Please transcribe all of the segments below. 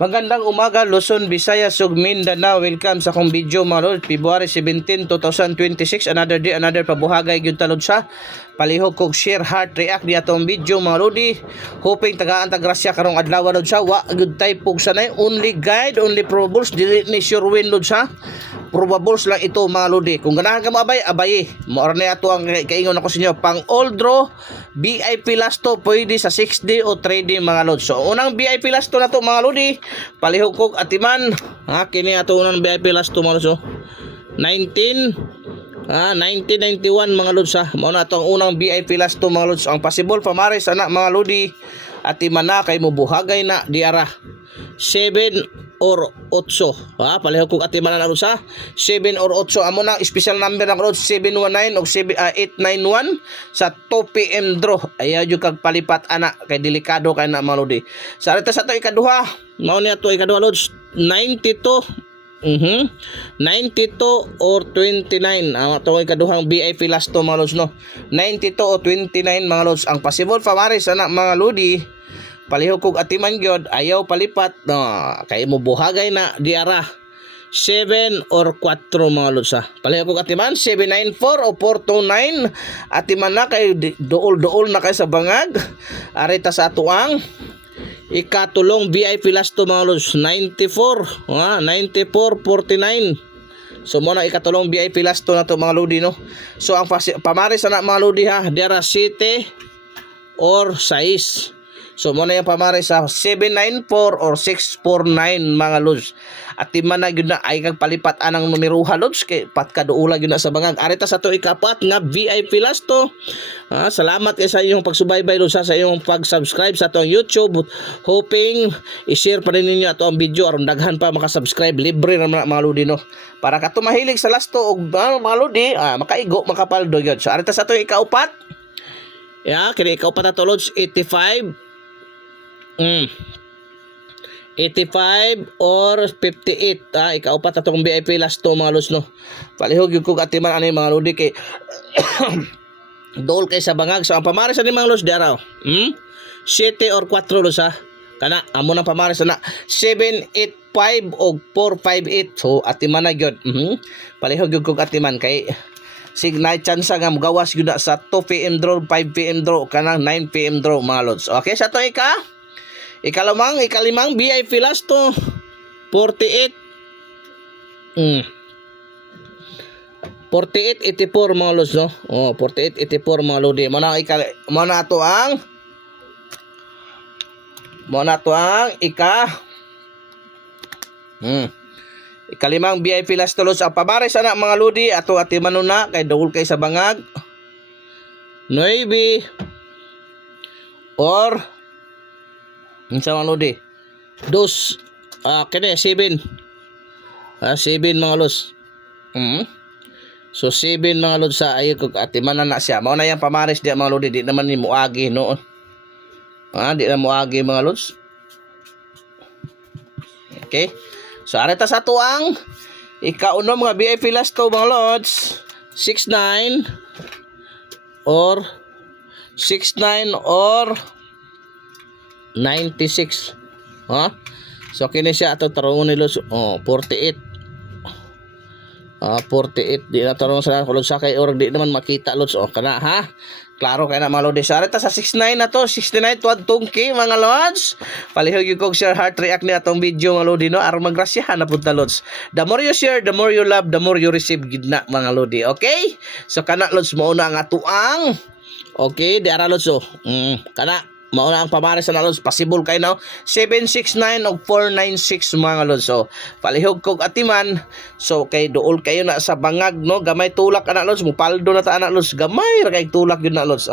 Magandang umaga, Luzon, Visayas, ug Mindanao. Welcome sa akong video mga lord. February 17, 2026. Another day, another pabuhagay gyud talod sa palihog kog share, heart, react di atong video mga lodi. Hoping tagaan ta grasya karong adlaw lod sa wa gyud tay pug sanay. Only guide, only probables, dili ni sure win lod sa. Probables lang ito mga lodi. Kung ganahan ka mo abay, abayi. Mao na ato ang kaingon ako sa inyo. Pang all draw, VIP last to pwede sa 6D o 3D mga lod. So unang VIP last to na to mga lodi. Palihog kog atiman. Ha, kini ato unang VIP last to mga lod. So 1991 mga lods ha. Mao na atong unang VIP last to mga lods. Ang possible pamares ana mga lodi atiman na kay mubuhagay na diara 7 or 8 ha, palihog kog atiman na lods ha. 7 or 8 amo na special number ng lods 719 o 891 sa 2 PM draw. Ayaw jud kag palipat ana kay delikado kay na mga lodi. Sa reta sa to ikaduha, mao ni ato ikaduha lods 92 92 or 29 ang atong ikaduhang VIP last to mga lods no. 92 o 29 mga lods. Ang possible pamares ana mga lodi palihog kog atiman gyud ayaw palipat no, kay mo buhagay na diara 7 or 4 mga lods ha. Palihog kog atiman 794 o 429 atiman na kay duol na kay sa bangag. Arita sa atuang ikatulong VIP last to mga lods 94 49. So mo na ikatulong VIP last to na to mga lodi no. So ang pamares na mga lodi ha diara 7 or 6. So mo na yung pamares sa 794 or 649 mga lods. At timan na gyud na ay kag palipat anang numeroha lods kay pat kaduula gyud na sa bangag. Arita sa to ikapat nga VIP last to. Salamat kay sa inyong pagsubaybay lods sa inyong pag-subscribe sa atong YouTube. Hoping i-share pa rin ninyo ato ang video aron daghan pa maka-subscribe. Libre ra mga lodi no. Para ka mahilig sa last to og mga lodi makaigo makapaldo gyud. So arita sa to ikaupat. Kini ikaupat na to lods 85 85 or 58 ikaupat atong VIP last to mga lods no. Palihog yung kog atiman ani mga lodi kay dol kay sa bangag. So ang pamares ani mga lods diaraw 7 or 4 lods ha. Kana amo nang pamares na 785 o 458. So atiman na gyud palihog yung kog atiman kay signay chance nga mugawas gyud na sa 2 PM draw 5 PM draw kanang 9 PM draw mga lods. Okay sa to ikalimang VIP last to 48 4884 mga lods no. 4884 mga lodi. Mo na ato ang ikalimang VIP last to lods. Ang pamares ana mga lodi ato atiman na kay dugol kay sa bangag 9 or sa mga lodi 2 kini 7 7 mga lods. So 7 mga lods sa ayo kog atiman na siya. Mao na yang pamares di mga lodi, di naman ni muagi noon. Di na muagi mga lods. Okay. So arita sa tuang ikauno mga VIP last to mga lods 69 or 96 so kini siya ato tarungon ni lods 48 48 di na tarungon sa lods sa kay or di naman makita lods kana ha. Klaro kay na mga lodi. Sa sa 69 na to 69 tuad tungki mga lods. Palihog yung kog share, heart, react ni atong video mga lodi no aron magrasyahan na punta lods. The more you share, the more you love, the more you receive gid na mga lodi. Okay, so kana lods mao na ang atuang okay di ara lods kana mauna ang pamares na lods. Possible kay now 769 o 496 mga lods. So palihog kog atiman. So kay duol kayo na sa bangag no. Gamay tulak ana lods. Mupaldo na ta ana lods. Gamay ra kay tulak yun na lods.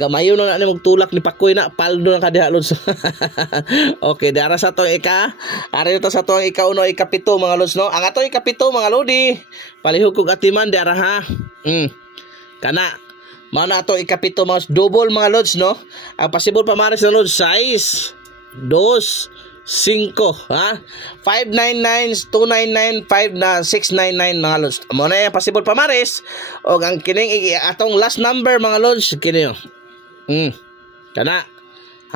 Gamayon na ni magtulak ni Pakoy na paldo na kadiha lods. Okay, dara sa to ari to sa to ikauno ikapito mga lods no. Ang ato ikapito mga lodi palihog kog atiman dara ha. Kana mao na ato ikapito mas double mga lods no. Ang possible pamares na lods 6 2 5 ha 599 299 5 na 699 mga lods. Mao na yung possible pamares og ang kining atong last number mga lods kini kana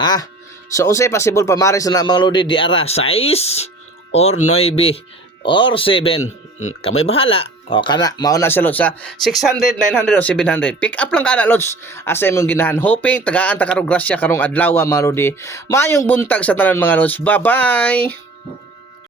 ha So unsay possible pamares na mga lodi di ara 6 or 9 or 7. Kamay bahala. O kana mauna siya lods sa 600, 900 o 700. Pick up lang kana lods. Asa imong ginahan hoping tagaan ta karong grasya karong adlaw mga lodi. Maayong buntag sa tanan mga lods. Bye-bye.